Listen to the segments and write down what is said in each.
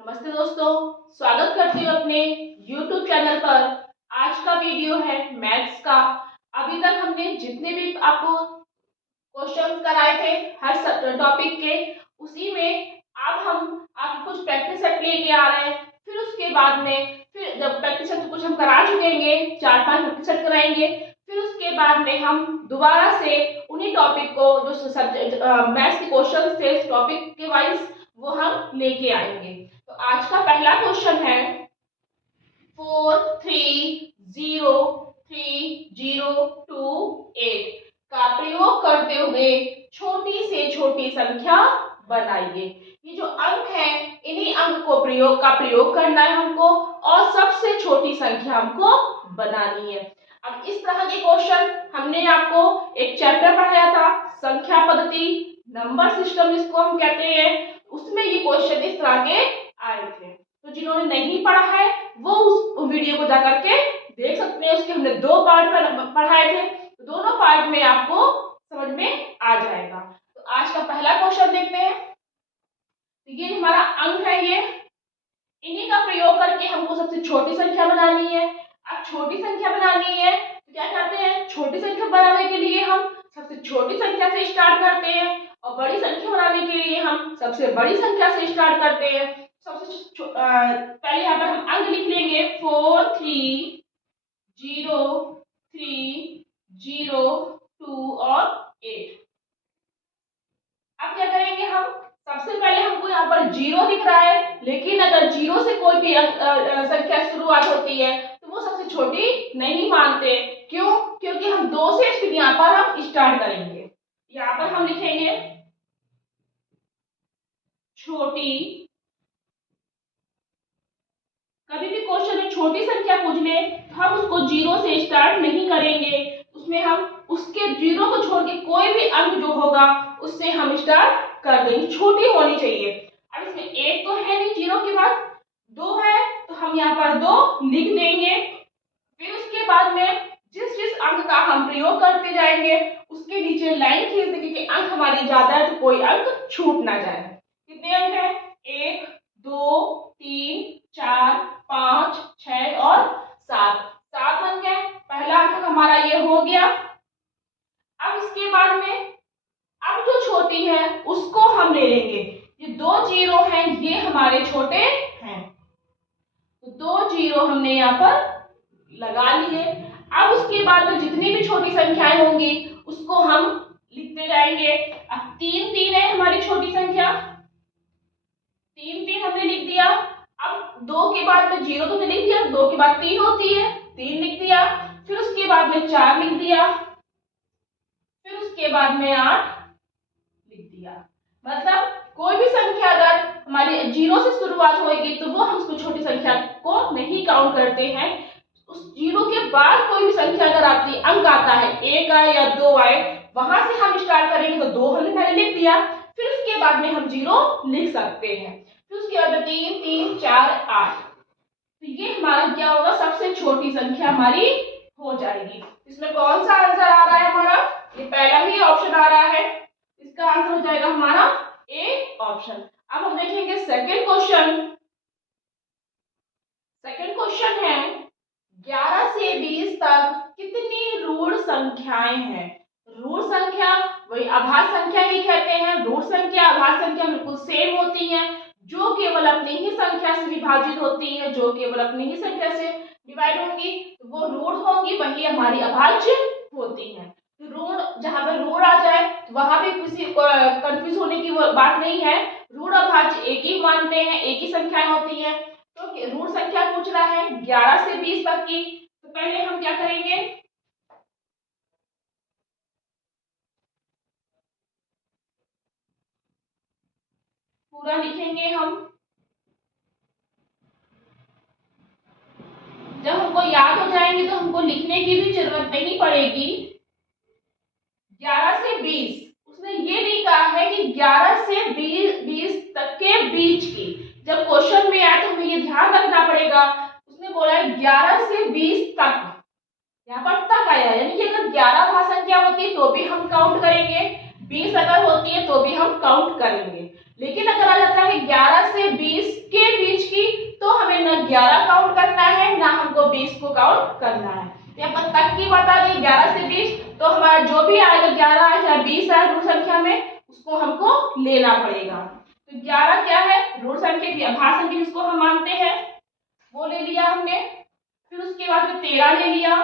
नमस्ते दोस्तों, स्वागत करती हूँ अपने YouTube चैनल पर। आज का वीडियो है मैथ्स का। अभी तक हमने जितने भी आपको क्वेश्चंस कराए थे हर टॉपिक के, उसी में अब हम आपको कुछ प्रैक्टिस सेट लेके आ रहे हैं। फिर उसके बाद में फिर जब प्रैक्टिस सेट कुछ हम करा चुकेंगे, 4-5 प्रैक्टिस सेट कराएंगे। फिर उसके बाद में हम दोबारा से उन्हीं टॉपिक को जो सब्जेक्ट मैथ्स के क्वेश्चन थे उस टॉपिक के वाइज वो हम लेके आएंगे। तो आज का पहला क्वेश्चन है 4303028 का प्रयोग करते हुए छोटी से छोटी संख्या बनाइए। ये जो अंक है इन्हीं अंक को प्रयोग करना है हमको और सबसे छोटी संख्या हमको बनानी है। अब इस तरह के क्वेश्चन हमने आपको एक चैप्टर पढ़ाया था, संख्या पद्धति, नंबर सिस्टम जिसको हम कहते हैं, उसमें ये क्वेश्चन इस तरह के आए थे। तो जिन्होंने नहीं पढ़ा है वो उस वीडियो को जाकर के देख सकते हैं। उसके हमने 2 पार्ट पढ़ाए थे, तो दोनों पार्ट में आपको समझ में आ जाएगा। तो आज का पहला क्वेश्चन देखते हैं। तो ये हमारा अंक है, ये इन्हीं का प्रयोग करके हमको सबसे छोटी संख्या बनानी है। अब छोटी संख्या बनानी है तो क्या करते हैं, छोटी संख्या बनाने के लिए हम सबसे छोटी संख्या से स्टार्ट करते हैं और बड़ी संख्या बनाने के लिए हम सबसे बड़ी संख्या से स्टार्ट करते हैं। पहले यहाँ पर हम अंक लिख लेंगे 4303028 और 8। अब क्या करेंगे हम, सबसे पहले हमको यहाँ पर 0 दिख रहा है, लेकिन अगर 0 से कोई भी संख्या शुरुआत होती है तो वो सबसे छोटी नहीं मानते। क्यों? क्योंकि हम 2 से फिर यहाँ पर हम स्टार्ट करेंगे। यहाँ पर हम लिखेंगे छोटी। कभी भी क्वेश्चन में छोटी संख्या पूछ ले तो हम उसको 0 से स्टार्ट नहीं करेंगे, उसमें हम उसके 0 को छोड़ के कोई भी अंक जो होगा उससे हम स्टार्ट कर देंगे, छोटी होनी चाहिए। अब इसमें 1 तो है नहीं, 0 के बाद 2 है तो हम यहाँ पर 2 लिख देंगे। फिर उसके बाद में जिस जिस अंक का हम प्रयोग करते जाएंगे उसके नीचे लाइन खींच देंगे कि अंक हमारे ज्यादा है तो कोई अंक छूट ना जाए। कितने अंक है? 1 2 3 4 5 6 और 7 अंक है। पहला अंक हमारा ये हो गया। अब इसके बाद में अब जो छोटी है उसको हम ले लेंगे। ये 2 0 हैं, ये हमारे छोटे हैं, तो 2 0 हमने यहाँ पर लगा लिए। अब उसके बाद में जितनी भी छोटी संख्याएं होंगी उसको हम लिखते जाएंगे। अब 3 3 है हमारी छोटी संख्या, 3 3 हमने लिख दिया। अब 2 के बाद में 0 तो हमने लिख दिया, 2 के बाद 3 होती है, 3 लिख दिया। फिर उसके बाद में 4 लिख दिया, फिर उसके बाद में 8 लिख दिया। मतलब कोई भी संख्या अगर हमारी 0 से शुरुआत होगी तो वो हम उसको छोटी संख्या को नहीं काउंट करते हैं। उस 0 के बाद कोई भी संख्या अगर आती अंक आता है, 1 आए या 2 आए, वहां से हम स्टार्ट करेंगे। तो 2 हमने पहले लिख दिया, फिर उसके बाद में हम 0 लिख सकते हैं। फिर उसके बाद में 3 3 4 8, तो ये हमारा क्या होगा, सबसे छोटी संख्या हमारी हो जाएगी। इसमें कौन सा आंसर आ रहा है हमारा? ये पहला ही ऑप्शन आ रहा है, इसका आंसर हो जाएगा हमारा ए ऑप्शन। अब हम देखेंगे सेकंड क्वेश्चन। सेकंड क्वेश्चन है 11 से 20 तक कितनी ऋण संख्याएं हैं? ऋण संख्या वही अभाज्य संख्या ही कहते हैं। ऋण संख्या अभाज्य संख्या बिल्कुल सेम होती है, जो केवल अपनी ही संख्या से विभाजित होती है, जो केवल अपनी ही संख्या से डिवाइड होंगी तो वो ऋण होंगी, वही हमारी अभाज्य होती है। तो ऋण जहां पर ऋण आ जाए तो वहां भी किसी कंफ्यूज होने की बात नहीं है। ऋण अभाज्य एक ही मानते हैं, एक ही संख्याएं होती है। तो ऋण संख्या पूछ रहा है 11 से 20 तक की, तो पहले हम क्या करेंगे, पूरा लिखेंगे हम। जब हमको याद हो जाएंगे तो हमको लिखने की भी जरूरत नहीं पड़ेगी। 11 से 20 उसने ये भी कहा है कि 11 से 20 तक के बीच की। जब क्वेश्चन में आया तो हमें ये ध्यान रखना पड़ेगा, उसने बोला है 11 से 20 तक, यहाँ पर तक आया, यानी कि अगर 11 भाज्य संख्या होती है तो भी हम काउंट करेंगे, 20 अगर होती है तो भी हम काउंट करेंगे। लेकिन अगर आ जाता है 11 से 20 के बीच काउंट करना है ना हमको 20 को काउंट करना है। यहाँ पर तक की बता दी 11 से 20, तो हमारा जो भी आएगा 11 है चाहे 20 है रूट संख्या में, उसको हमको लेना पड़ेगा। तो 11 क्या है, रूट संख्या की अभाज्य संख्या जिसको हम मानते हैं, वो ले लिया हमने। फिर उसके बाद में 13 ले लिया,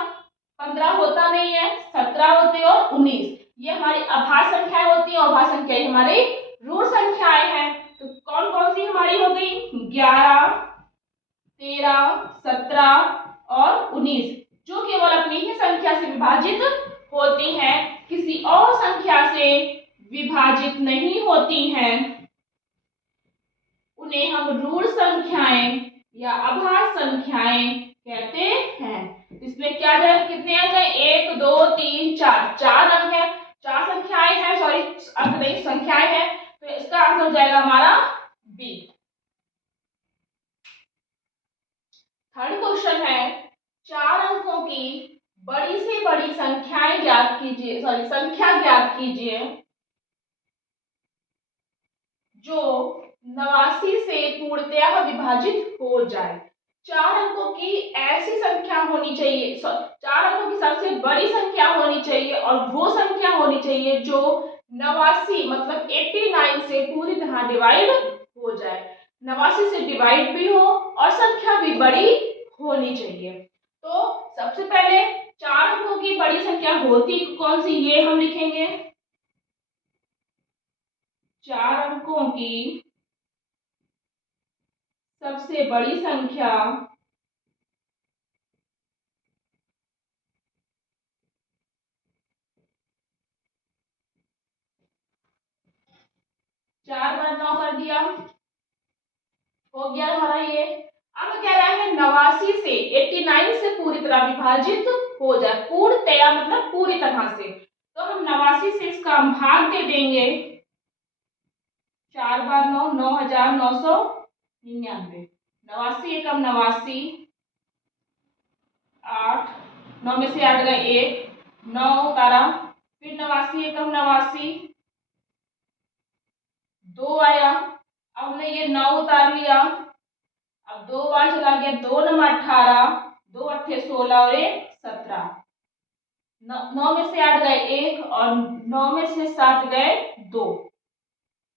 15 होता नहीं है, 17 होते और 19, ये हमारी अभाज्य संख्याएं होती है और अभाज्य संख्या हमारी रूट संख्याएं हैं। तो कौन कौन सी हमारी हो गई, 11, 13, 17 और 19, जो केवल अपनी ही संख्या से विभाजित होती हैं, किसी और संख्या से विभाजित नहीं होती हैं, उन्हें हम रूट संख्याएं या अभाज्य संख्याएं कहते हैं। इसमें क्या जाए, कितने अंक हैं, 1 2 3 4, 4 अंक है, 4 संख्याएं हैं, सॉरी अंक नहीं संख्याएं हैं, तो इसका आंसर हो जाएगा हमारा बी। थर्ड क्वेश्चन है, 4 अंकों की बड़ी से बड़ी संख्याएं ज्ञात कीजिए, सॉरी संख्या ज्ञात कीजिए जो 89 से पूर्णतः विभाजित हो जाए। 4 अंकों की ऐसी संख्या होनी चाहिए, 4 अंकों की सबसे बड़ी संख्या होनी चाहिए और वो संख्या होनी चाहिए जो 89 मतलब 89 से पूरी तरह डिवाइड हो जाए, 89 से डिवाइड भी हो और संख्या भी बड़ी होनी चाहिए। तो सबसे पहले 4 अंकों की बड़ी संख्या होती कौन सी, ये हम लिखेंगे। 4 अंकों की सबसे बड़ी संख्या चार बार 9 कर दिया, हो गया हमारा ये। अब कह रहा है 89 से 89 से पूरी तरह विभाजित हो जाए, पूर्णतया मतलब पूरी तरह से, तो हम 89 से इसका हम भाग दे देंगे, 4 बार 9, 9999, 89 एकम 89, 8, 9 में से 8 गए 1, 9 उतारा, फिर 89 एकम 89, 2 आया, अब हमने ये 9 उतार लिया, अब 2 बार चला गया, 2 9 18, 2 अट्ठे 16 और 1 17, 9 में से 8 गए 1 और 9 में से 7 गए 2,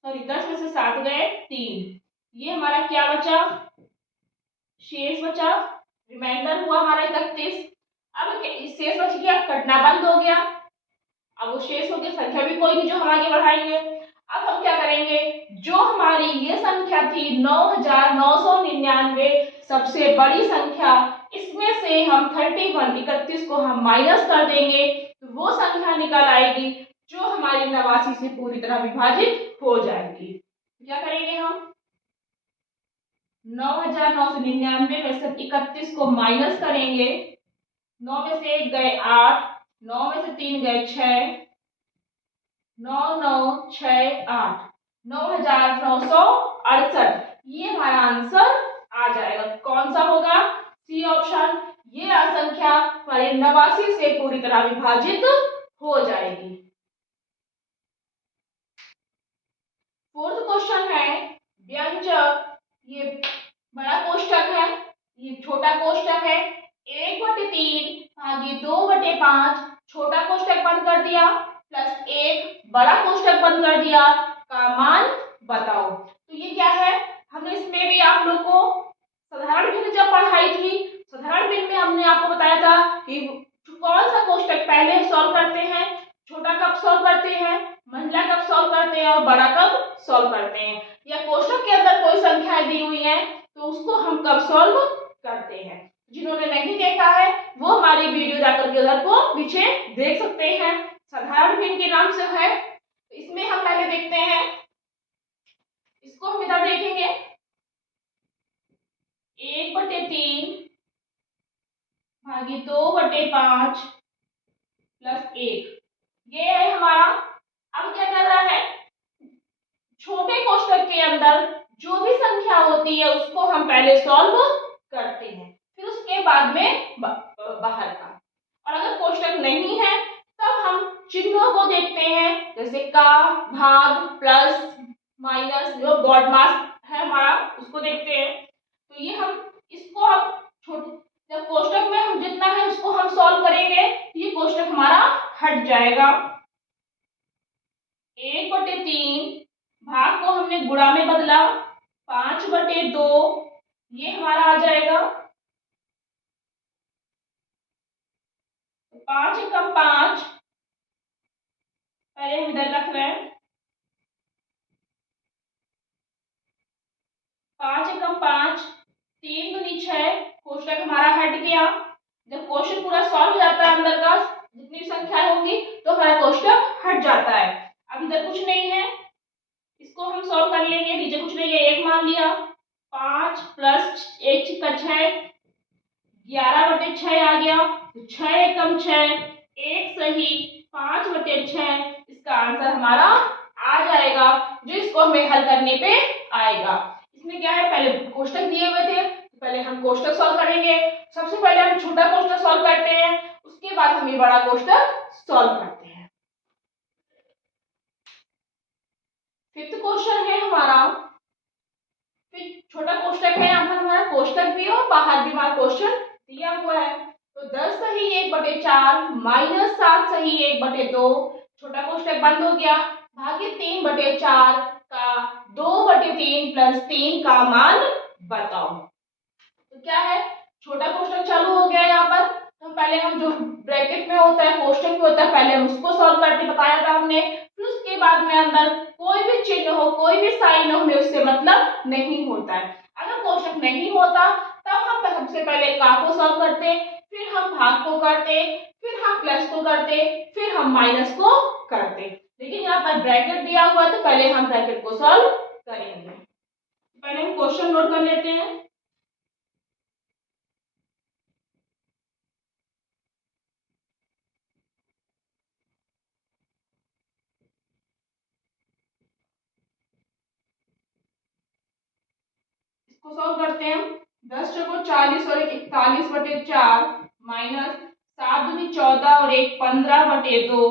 सॉरी 10 में से 7 गए 3, ये हमारा क्या बचा, शेष बचा, रिमाइंडर हुआ हमारा 31। अब शेष बच गया, कटना बंद हो गया, अब वो शेष हो गया, संख्या भी कोई नहीं जो हम आगे बढ़ाएंगे। अब हम क्या करेंगे, जो हमारी ये संख्या थी 9999 सबसे बड़ी संख्या, इसमें से हम 31 को हम माइनस कर देंगे, तो वो संख्या निकल आएगी जो हमारी 89 से पूरी तरह विभाजित हो जाएगी। क्या करेंगे हम, 9999 में से 31 को माइनस करेंगे, 9 में से 1 गए 8, 9 में से 3 गए 6, 9 9 6 8, 9968, ये हमारा आंसर आ जाएगा। कौन सा होगा, सी ऑप्शन, ये संख्या हमारी 89 से पूरी तरह विभाजित हो जाएगी। फोर्थ क्वेश्चन है, व्यंजक, ये बड़ा कोष्टक है, ये छोटा कोष्टक है, 1/3 भागी 2/5, छोटा कोष्टक बंद कर दिया, प्लस 1 बड़ा कोष्टक बंद कर दिया, का मान बताओ। तो ये क्या है, हमने इसमें भी आप लोग को साधारण भिन्न जब पढ़ाई थी, साधारण भिन्न में हमने आपको बताया था कि कौन सा कोष्टक पहले सॉल्व करते हैं, छोटा कब सॉल्व करते हैं, मंझला कब सॉल्व करते हैं और बड़ा कब सॉल्व करते हैं, या कोष्टक के अंदर कोई संख्याएं दी हुई हैं तो उसको हम कब सॉल्व करते हैं। जिन्होंने नहीं देखा है वो हमारी वीडियो जाकर के उधर को पीछे देख सकते हैं, साधारण भिन्न के नाम से है। इसमें हम पहले देखते हैं, इसको हम इधर देखेंगे, 1/3 भागी 2/5 प्लस 1, ये है हमारा। अब क्या कर रहा है, छोटे कोष्टक के अंदर जो भी संख्या होती है उसको हम पहले सॉल्व करते हैं, फिर उसके बाद में बाहर का, और अगर कोष्टक नहीं है तब हम चिन्हों को देखते हैं, जैसे का, भाग, प्लस, माइनस, जो गॉड मास है हमारा उसको देखते हैं। तो ये हम इसको हम जाएगा 1/3, भाग को हमने गुणा में बदला 5/2, ये हमारा आ जाएगा 5 एकम 5, पहले हम इधर रख रहे हैं 5 एकम 5, 3 दूनी 6, कोष्टक हमारा हट गया। जब क्वेश्चन पूरा सॉल्व हो जाता है, अंदर का जितनी संख्याएं होंगी तो हमारा कोष्टक हट जाता है। अब इधर कुछ नहीं है, इसको हम सॉल्व कर लेंगे। नीचे कुछ नहीं है, 1 मान लिया, 5 प्लस 1 6 6, 11/6 आ गया, तो 6 एकम 6, 1 सही 5/6, इसका आंसर हमारा आ जाएगा, जो इसको हमें हल करने पे आएगा। इसमें क्या है, पहले कोष्टक दिए हुए थे, तो पहले हम कोष्टक सॉल्व करेंगे। सबसे पहले हम छोटा कोष्टक सॉल्व करते हैं, उसके बाद हम ये बड़ा कोष्टक सॉल्व करते हैं। फिफ्थ क्वेश्चन है हमारा, फिर छोटा कोष्टक है, यहाँ पर हमारा कोष्टक भी और बाहर भी हमारा क्वेश्चन दिया हुआ है। तो 10 सही 1/4 माइनस 7 सही 1/2, छोटा कोष्टक बंद हो गया, भागे 3/4 का 2/3 प्लस 3 का मान बताओ। तो क्या है, छोटा कोष्टक चालू हो गया यहाँ पर, तो पहले हम जो ब्रैकेट में होता है, कोष्टक में होता है, पहले हम उसको सॉल्व करके बताया था हमने। फिर उसके बाद में अंदर कोई भी चिन्ह हो, कोई भी साइन हो, हमें उससे मतलब नहीं होता है। अगर कोष्टक नहीं होता तब हम सबसे पहले का को सॉल्व करते, फिर हम भाग को करते, फिर हम प्लस को करते, फिर हम माइनस को करते। लेकिन यहाँ पर ब्रैकेट दिया हुआ है, तो पहले हम ब्रैकेट को सॉल्व करेंगे। पहले हम क्वेश्चन नोट कर लेते हैं। इसको सॉल्व करते हैं हम। 10 चौको 40 और 1 41/4 माइनस 7 दूनी 14 और 1 15/2,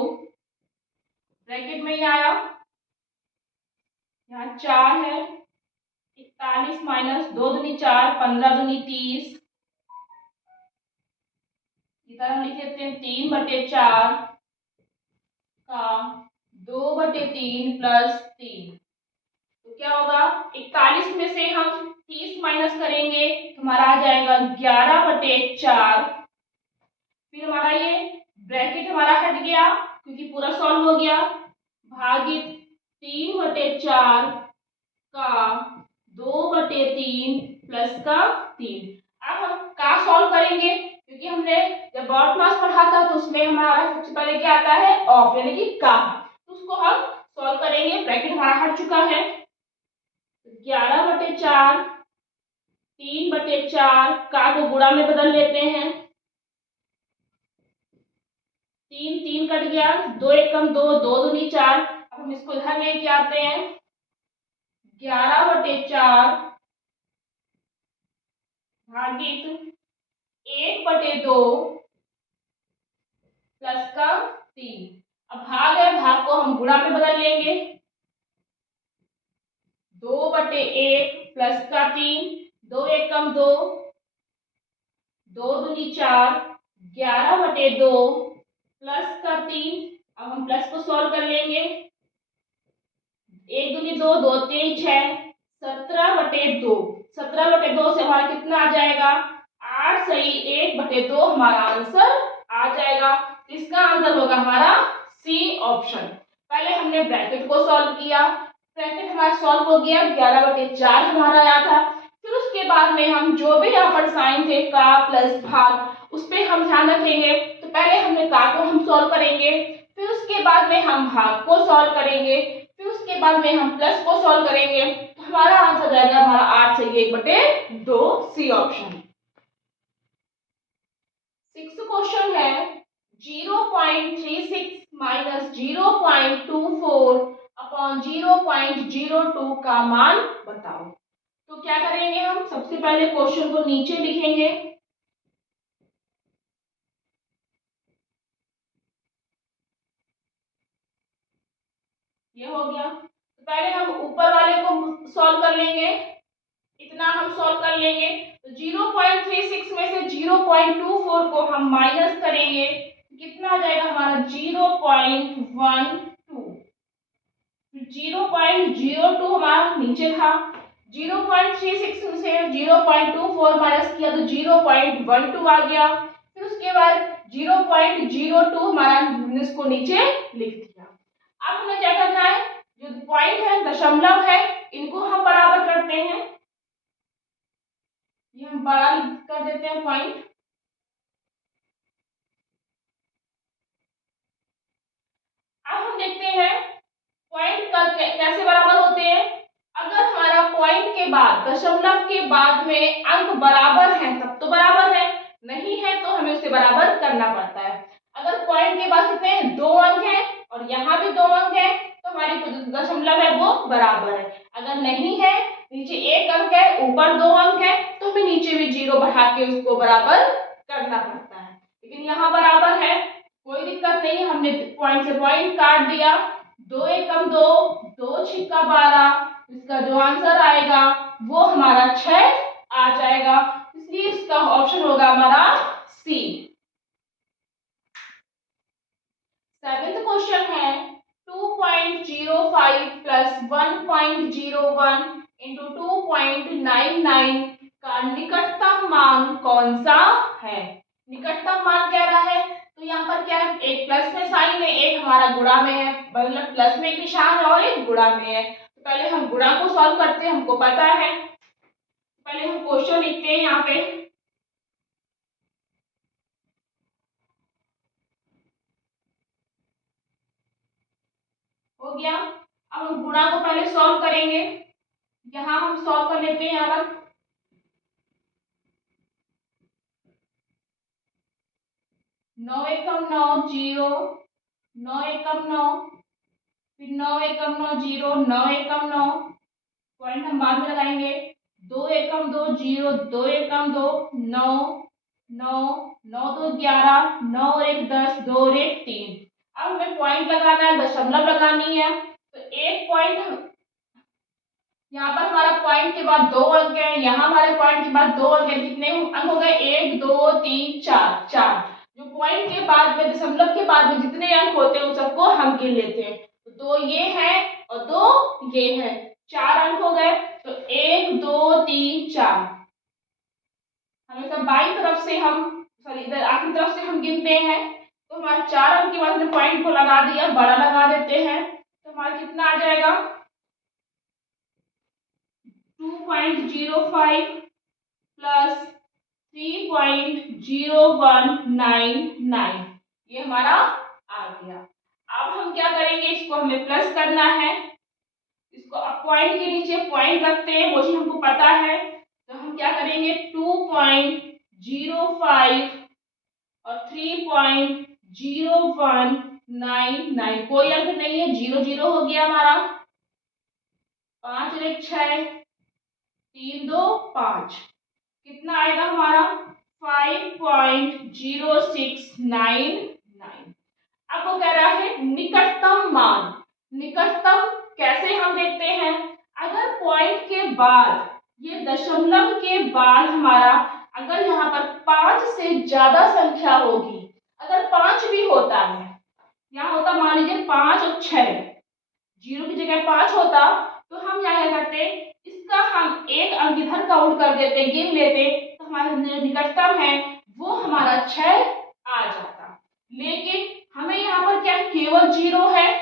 ब्रैकेट में ही आया, यहाँ 4 है, 41 माइनस 2 दूनी 4, 15 दूनी 30, इधर हम लिख देते हैं 3/4 का 2/3 प्लस 3। तो क्या होगा, 41 में से हम 30 माइनस करेंगे तो हमारा आ जाएगा 11/4। फिर हमारा ये ब्रैकेट हमारा हट गया क्योंकि पूरा सॉल्व हो गया, भागित 3/4 का 2/3 प्लस का 3। अब हम का सॉल्व करेंगे, क्योंकि हमने जब डॉट मास पढ़ा था तो उसमें हमारा सबसे पहले क्या आता है, ऑफ यानी कि का, तो उसको हम सॉल्व करेंगे। ब्रैकेट हमारा हट चुका है, 11/4, 3/4, का को गुणा में बदल लेते हैं, 3 3 कट गया, 2 एकम 2, 2 दूनी 4। अब हम इसको इधर लेके आते हैं, 11/4 भागित 1/2 प्लस का 3। अब भाग है, भाग को हम गुणा में बदल लेंगे, 2/1 प्लस का 3, 2 एकम 2, 2 दूनी 4, 11/2 प्लस का 3। अब हम प्लस को सॉल्व कर लेंगे, 1 दूनी 2, 2 3 6, 17/2, 17/2 से हमारा कितना आ जाएगा, 8 सही 1/2 हमारा आंसर आ जाएगा। इसका आंसर होगा हमारा सी ऑप्शन। पहले हमने ब्रैकेट को सॉल्व किया, ब्रैकेट हमारा सॉल्व हो गया, 11/4 हमारा आया था। फिर उसके बाद में हम जो भी यहाँ पर साइन थे, का प्लस भाग, उस पर हम ध्यान रखेंगे। तो पहले हमने का को हम सॉल्व करेंगे, फिर उसके बाद में हम भाग को सॉल्व करेंगे, फिर उसके बाद में हम प्लस को सॉल्व करेंगे, तो हमारा आंसर जाएगा हमारा 8 से 1/2, सी ऑप्शन। सिक्स्थ क्वेश्चन है, 0.36 माइनस 0.24 अपॉन 0.02 का मान बताओ। तो क्या करेंगे, हम सबसे पहले क्वेश्चन को नीचे लिखेंगे, ये हो गया। तो पहले हम ऊपर वाले को सॉल्व कर लेंगे, इतना हम सॉल्व कर लेंगे। तो 0.36 में से 0.24 को हम माइनस करेंगे, कितना आ जाएगा हमारा 0.12। 0.02 हमारा नीचे था, 0.36 से 0.24 माइनस किया तो 0.12 आ गया। फिर उसके बाद 0.02 हमारा हमने इसको नीचे लिख दिया। अब हमें क्या करना है, जो पॉइंट है दशमलव है इनको हम बराबर करते हैं, ये हम बराबर कर देते हैं पॉइंट। अब हम देखते हैं पॉइंट का कैसे बराबर होते हैं। अगर हमारा पॉइंट के बाद दशमलव के बाद में अंक बराबर हैं तब तो बराबर है, नहीं है तो हमें उसे बराबर करना पड़ता है। अगर पॉइंट के बाद कितने हैं, 2 अंक हैं और यहाँ भी 2 अंक हैं तो हमारी दशमलव है वो बराबर है। अगर नहीं है, नीचे 1 अंक है ऊपर 2 अंक है तो हमें नीचे भी 0 बढ़ा के उसको बराबर करना पड़ता है। लेकिन यहाँ बराबर है, कोई दिक्कत नहीं, हमने पॉइंट से पॉइंट काट दिया। 2 एकम 2, 2 छिक्का 12, इसका जो आंसर आएगा वो हमारा 6 आ जाएगा, इसलिए इसका ऑप्शन होगा हमारा सी। 7th क्वेश्चन है 2.05 प्लस 1.01 इंटू 2.99 का निकटतम मान कौन सा है। निकटतम मान कह रहा है तो यहाँ पर क्या है, एक प्लस में साइन है, एक हमारा गुणा में है, मतलब प्लस में एक निशान है और एक गुणा में है। तो पहले हम गुणा को सॉल्व करते हैं, हमको पता है। पहले हम क्वेश्चन लिखते हैं यहाँ पे, हो गया। अब हम गुणा को पहले सॉल्व करेंगे, यहाँ हम सॉल्व कर लेते हैं। यहाँ पर 9 एकम 9 0, 9 एकम 9, फिर 9 एकम 9 0, 9 एकम 9, पॉइंट हम बाद में लगाएंगे। 2 एकम 2 0, 2 एकम 2 9, 9 9 2 11, 9 1 10, 2 1 3। अब हमें पॉइंट लगाना है, दशमलव लगानी है, तो एक पॉइंट यहाँ पर हमारा पॉइंट के बाद 2 अंक है, यहाँ हमारे पॉइंट के बाद 2 अंक है, कितने अंक हो गए, 1 2 3 4 4। जो पॉइंट के बाद में दशमलव के बाद में जितने अंक होते हैं उन सबको हम गिन लेते हैं, तो 2 ये है और 2 ये है, 4 अंक हो गए। तो 1 2 3 4 हमेशा बाईं तरफ से हम सॉरी इधर आखिरी तरफ से हम गिनते हैं, तो हमारे 4 अंक के बाद हमने पॉइंट को लगा दिया, बड़ा लगा देते हैं, तो हमारा कितना आ जाएगा 2.05 प्लस 3.0199, ये हमारा आ गया। अब हम क्या करेंगे, इसको हमें प्लस करना है, इसको अब पॉइंट के नीचे पॉइंट रखते हैं, वो चीज हमको पता है। तो हम क्या करेंगे 2.05 और 3.0199, कोई अंक नहीं है, 0 0 हो गया हमारा, 5 और 1 6, 3 2 5, कितना आएगा हमारा 5.0699। अब वो कह रहा है निकटतम मान। निकटतम कैसे हम देखते हैं, अगर पॉइंट के बाद ये दशमलव के बाद हमारा अगर यहाँ पर 5 से ज्यादा संख्या होगी, अगर 5 भी होता है, यहाँ होता मान लीजिए 5 और 6, 0 की जगह 5 होता, तो हम यहाँ क्या करते, इसका हम एक अंक इधर काउंट कर देते, गिन लेते, तो हमारा निकटतम है वो हमारा 6 आ जाता। लेकिन हमें यहाँ पर क्या केवल 0 है,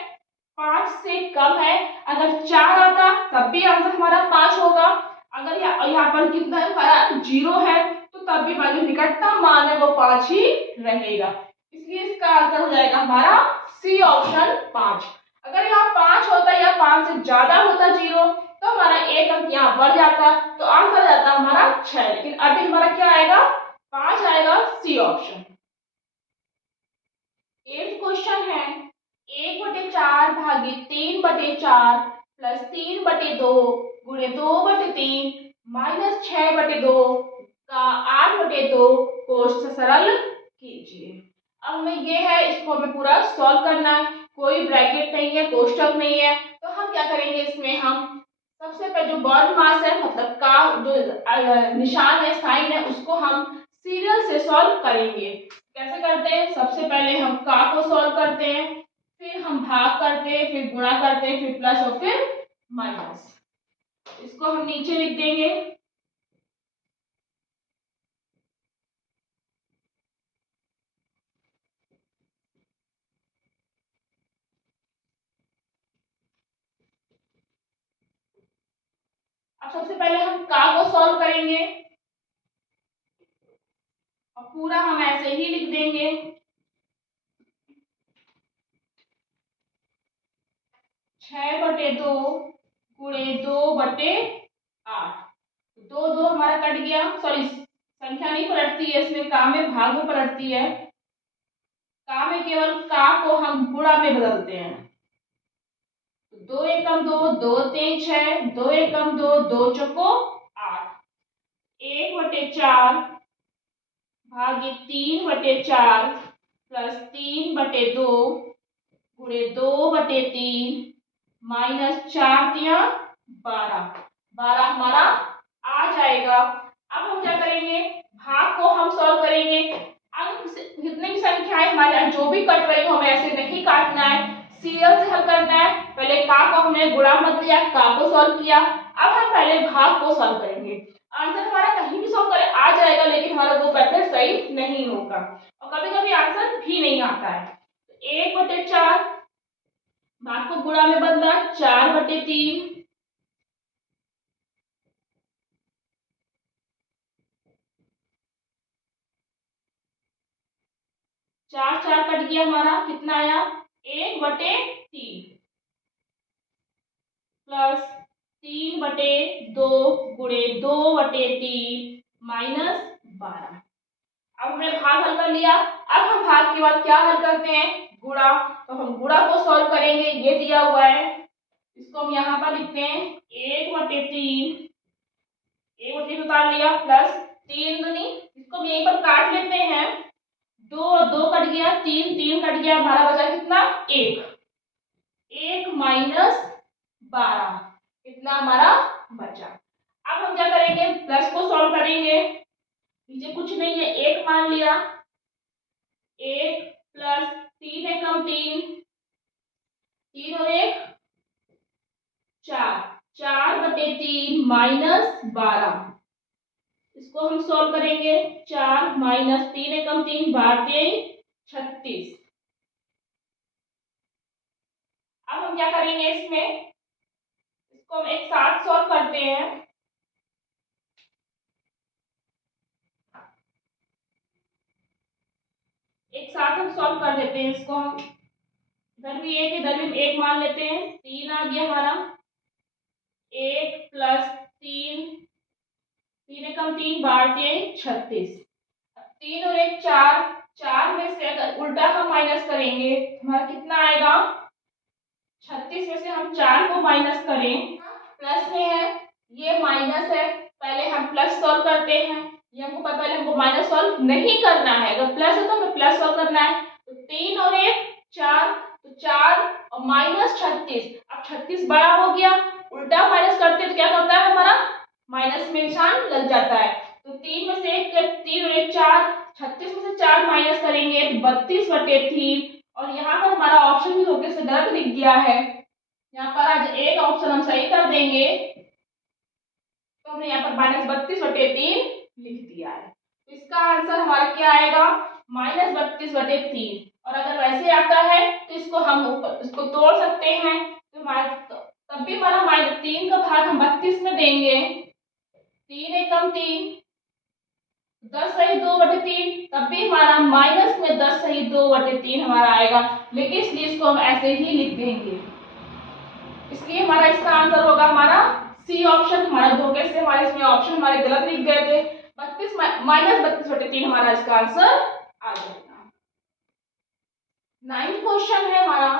5 से कम है, अगर 4 आता तब भी आंसर हमारा 5 होगा, अगर यहाँ पर कितना है हमारा 0 है तो तब भी हमारा जो निकटतम मान है वो 5 ही रहेगा, इसलिए इसका आंसर हो जाएगा हमारा सी ऑप्शन 5। अगर यहाँ 5 होता या 5 से ज्यादा होता 0 तो हमारा एक अंक यहाँ बढ़ जाता, तो आंसर जाता हमारा 6, लेकिन अभी हमारा क्या आएगा 5 आएगा, सी ऑप्शन। 8th क्वेश्चन है 1/4 भागे 3/4 प्लस 3/2 गुणे 2/3 माइनस 6/2 का 8/2 को सरल कीजिए। अब हमें ये है, इसको हमें पूरा सॉल्व करना है, कोई ब्रैकेट नहीं है, कोष्टक नहीं है, तो हम क्या करेंगे, इसमें हम सबसे पहले जो बॉडमास है मतलब का जो निशान है साइन है उसको हम सीरियल से सॉल्व करेंगे। कैसे करते हैं? सबसे पहले हम का को सॉल्व करते हैं, फिर हम भाग करते हैं, फिर गुणा करते हैं, फिर प्लस और फिर माइनस। इसको हम नीचे लिख देंगे। अब सबसे पहले हम का को सॉल्व करेंगे और पूरा हम ऐसे ही लिख देंगे। 6/2 गुणे 2/8। दो दो हमारा कट गया, सॉरी संख्या नहीं पलटती है इसमें, का में भाग में पलटती है। का में केवल का को हम गुणा में बदलते हैं। 2 एकम 2, 2 3 6, 2 एकम 2, 2 चौको 8। 1/4 भागे 3/4 प्लस 3/2 गुणे 2/3 माइनस 4×3 12 हमारा आ जाएगा। अब हम क्या करेंगे? भाग को हम सॉल्व करेंगे। अंक जितनी भी संख्याएं हमारे यहाँ जो भी कट रही हो हमें ऐसे नहीं काटना है, सीरियल से हल करना है। पहले का को हमने गुणा मत लिया, का को सॉल्व किया। अब हम पहले भाग को सॉल्व करेंगे। आंसर हमारा कहीं भी सॉल्व करे आ जाएगा, लेकिन हमारा वो मेथड सही नहीं होगा और कभी कभी आंसर भी नहीं आता है। 1/4 भाग को गुणा में बदला 4/3 4 4 कट गया, हमारा कितना आया? 1/3 प्लस 3/2 गुणे 2/3 माइनस 12। अब हमने भाग हल कर लिया। अब हम भाग के बाद क्या हल करते हैं? गुणा। तो हम गुणा को सॉल्व करेंगे, ये दिया हुआ है, इसको हम यहाँ पर लिखते हैं 1/3। 1/3 उतार लिया प्लस 3 दूनी, इसको हम यहीं पर काट लेते हैं। 2 2 कट गया, 3 3 कट गया, हमारा बचा कितना? 1। 1 माइनस 12 कितना हमारा बचा? अब हम क्या करेंगे? प्लस को सॉल्व करेंगे। नीचे कुछ नहीं है, 1 मान लिया। 1 प्लस 3 एकम 3, 3 और 1 4, 4/3 माइनस 12। इसको हम सॉल्व करेंगे। 4 माइनस 3 एकम 3 12 36। अब हम क्या करेंगे? इसमें इसको हम एक साथ सॉल्व करते हैं। एक साथ हम सॉल्व कर देते हैं इसको। हम इधर भी 1 इधर भी 1 मान लेते हैं। 3 आ गया हमारा। 1 प्लस 3, 3 एकम 3 12 36। 3 और 1 4, 4 में से अगर उल्टा हम माइनस करेंगे हमारा कितना आएगा? 36 में से हम 4 को माइनस करें, प्लस में है, ये माइनस है। पहले हम प्लस सॉल्व करते हैं। ये हमको पहले हमको माइनस सॉल्व नहीं करना है, अगर प्लस है तो हमें प्लस सॉल्व करना है। तो 3 और 1 4, तो 4 और माइनस 36। अब 36 बड़ा हो गया, उल्टा माइनस करते हैं तो क्या होता है? हमारा माइनस में निशान लग जाता है। तो 3 में से 1 3 और 1 4, 36 में से 4 माइनस करेंगे तो 32/3। और यहाँ पर हमारा ऑप्शन भी धोखे से गलत लिख गया है। यहाँ पर आज एक ऑप्शन हम सही कर देंगे, तो हमने यहाँ पर -32/3 लिख दिया है। तो इसका आंसर हमारा क्या आएगा? -32/3। और अगर वैसे आता है तो इसको हम ऊपर इसको तोड़ सकते हैं, तो हमारा तब भी हमारा -3 का भाग हम 32 में देंगे। 3 एकम 3, 10 सही 2/3, तब भी हमारा माइनस में 10 सही 2/3 हमारा आएगा, लेकिन इसलिए इसको हम ऐसे ही लिख देंगे। इसलिए हमारा इसका आंसर होगा हमारा सी ऑप्शन। हमारे धोखे से हमारे इसमें ऑप्शन हमारे गलत लिख गए थे। 32 -32/3 हमारा इसका आंसर आ जाएगा। 9th क्वेश्चन है हमारा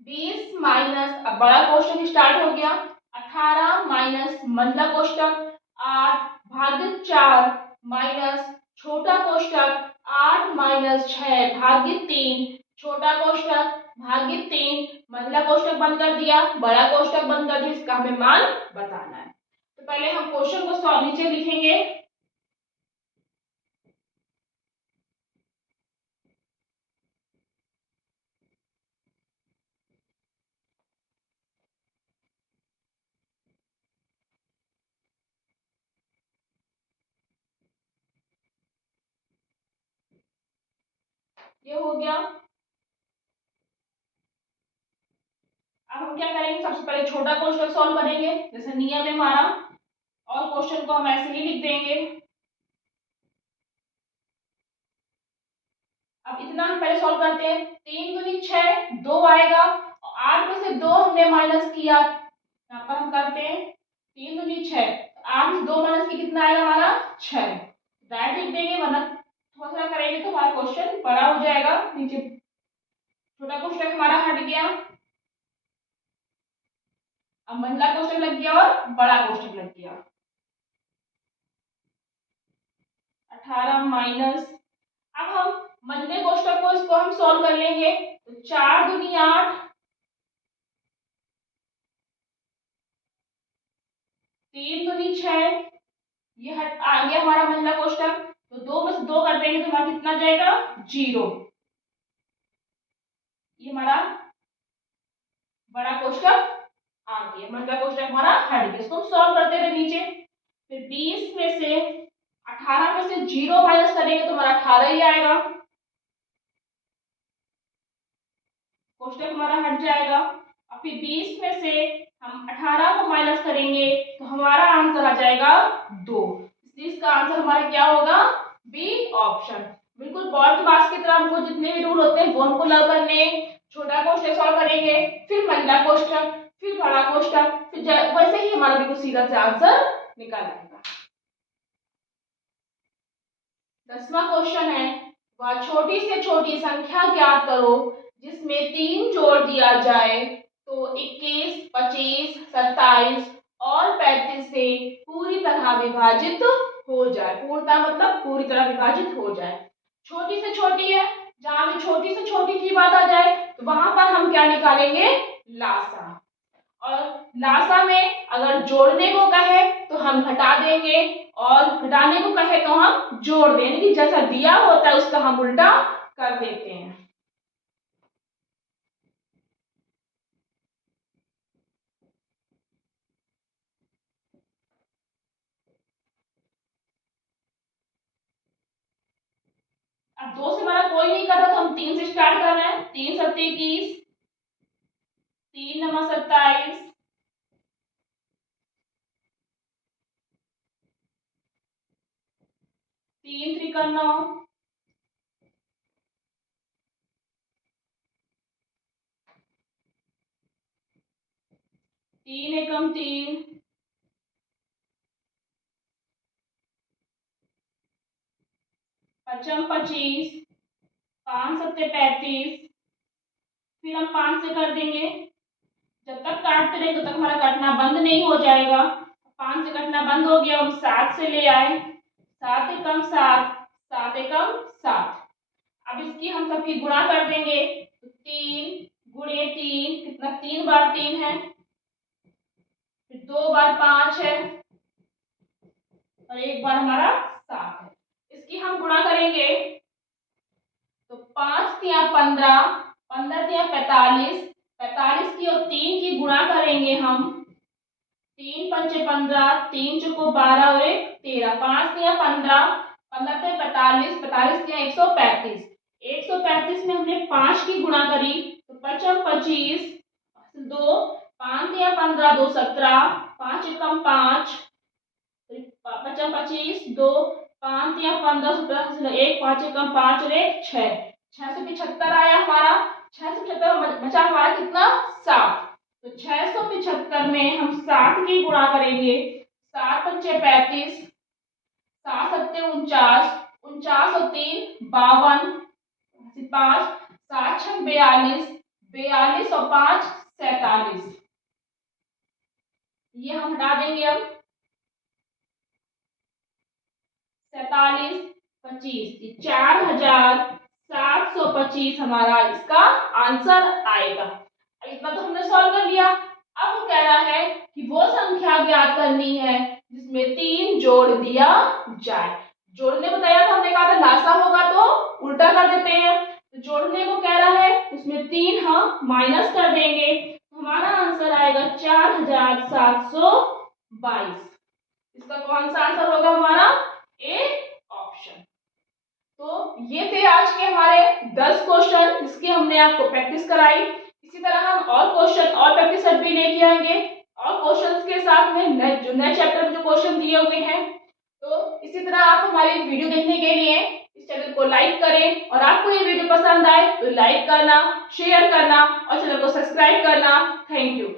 20 माइनस, अब बड़ा क्वेश्चन स्टार्ट हो गया। 18 माइनस मंडला कोष्टक 8 भागित 4 माइनस छोटा कोष्टक 8 माइनस 6 भागित 3 छोटा कोष्टक भागित 3 मंडला कोष्टक बंद कर दिया, बड़ा कोष्टक बंद कर दिया। इसका हमें मान बताना है। तो पहले हम क्वेश्चन को नीचे लिखेंगे। ये हो गया। अब हम क्या करेंगे, सबसे पहले छोटा क्वेश्चन सॉल्व करेंगे जैसे नियम है हमारा, और क्वेश्चन को हम ऐसे ही लिख देंगे। अब इतना हम पहले सॉल्व करते हैं। 3 दूनी 6, 2 आएगा, और 8 में से 2 हमने माइनस किया, यहाँ पर हम करते हैं 3 दूनी 6, 8 में 2 माइनस की कितना आएगा हमारा 6, डायरेक्ट लिख देंगे, वरना थोड़ा सा करेंगे तो हमारा क्वेश्चन बड़ा हो जाएगा। नीचे छोटा क्वेश्चन हमारा हट गया, अब मंझला क्वेश्चन लग गया और बड़ा क्वेश्चन लग गया। 18 माइनस, अब हम मंझले क्वेश्चन को इसको हम सॉल्व कर लेंगे। तो 4 दूनी 8, 3 दूनी 6, ये हट आ गया हमारा मंझला क्वेश्चन। तो 2 में से 2 कर देंगे तो हमारा कितना जाएगा 0। ये हमारा बड़ा क्वेश्चन आ गया, मंझला क्वेश्चन हमारा हट गया। इसको हम सॉल्व करते रहे नीचे। फिर 20 में से 18 में से 0 माइनस करेंगे तो हमारा 18 ही आएगा, क्वेश्चन हमारा हट जाएगा। और फिर 20 में से हम 18 को माइनस करेंगे तो हमारा आंसर आ जाएगा 2। इसलिए इसका आंसर हमारा क्या होगा, बी ऑप्शन। बिल्कुल बॉल की बात की तरह हमको जितने भी रूल होते हैं वो हमको लर्न करने। छोटा क्वेश्चन सॉल्व करेंगे, फिर मंझला क्वेश्चन, फिर बड़ा क्वेश्चन, फिर वैसे ही हमारा बिल्कुल सीधा से आंसर निकल आएगा। 10वां क्वेश्चन है, वह छोटी से छोटी संख्या ज्ञात करो जिसमें 3 जोड़ दिया जाए तो 21, 25, 27 और 35 से पूरी तरह विभाजित हो जाए। पूर्णतः मतलब पूरी तरह विभाजित हो जाए। छोटी से छोटी है, जहां भी छोटी से छोटी की बात आ जाए तो वहां पर हम क्या निकालेंगे, लासा। और लासा में अगर जोड़ने को कहे तो हम घटा देंगे, और घटाने को कहे तो हम जोड़ देंगे, कि जैसा दिया होता है उसका हम उल्टा कर देते हैं। अब 2 से हमारा कोई नहीं कर रहा तो हम 3 से स्टार्ट कर रहे हैं। 3 सत्ते 21, 3 नवा 27, 3 त्रिका 9, 3 एकम 3, 5 25, 5 सत्ते 35, फिर हम 5 से कर देंगे। जब तक काटते रहे तब तक हमारा कटना बंद नहीं हो जाएगा। 5 से कटना बंद हो गया, हम 7 से ले आए, 7 एकम 7, 7 एकम 7। अब इसकी हम सबकी गुणा कर देंगे, तो 3 गुणे 3 कितना, 3 बार 3 है, फिर 2 बार 5 है, और 1 बार हमारा 7 है। इसकी हम गुणा करेंगे तो 5 तिया 15, 15 तिया 45, 45 की और 3 की गुणा करेंगे हम, 3 पंचे 15, 3 चौको 12 और 1 13, 5 तिया 15, 15 तिया 45, 45 तिया 135, 135 में हमने 5 की गुणा करी तो 5 25, 2 5 तिया 15, 2 17, 5 एकम 5, 5 25, 2 5 तिया 15, 17, 1 5 एकम 5 और 1 6, 675 आया हमारा। 675 बचा हमारा कितना 7। तो 675 में हम 7 की गुणा करेंगे, 7 पंचे 35, 7 सत्ते 49, 49 और 3 52, 5 7 6 42, 42 और 5 47। ये हम हटा देंगे। अब 47 25, 4725 हमारा इसका आंसर आएगा। इतना तो हमने सॉल्व कर लिया। अब वो कह रहा है कि वो संख्या ज्ञात करनी है जिसमें 3 जोड़ दिया जाए। जोड़ने बताया था हमने, कहा था लासा होगा तो उल्टा कर देते हैं, तो जोड़ने को कह रहा है उसमें 3 हम माइनस कर देंगे तो हमारा आंसर आएगा 4722। इसका कौन सा आंसर होगा हमारा, ए ऑप्शन। तो ये थे आज के हमारे 10 क्वेश्चन जिसकी हमने आपको प्रैक्टिस कराई। इसी तरह हम और क्वेश्चन और प्रैक्टिस सेट भी लेके आएंगे और क्वेश्चंस के साथ में नए चैप्टर में जो क्वेश्चन दिए हुए हैं। तो इसी तरह आप हमारी वीडियो देखने के लिए इस चैनल को लाइक करें और आपको ये वीडियो पसंद आए तो लाइक करना, शेयर करना और चैनल को सब्सक्राइब करना। Thank you.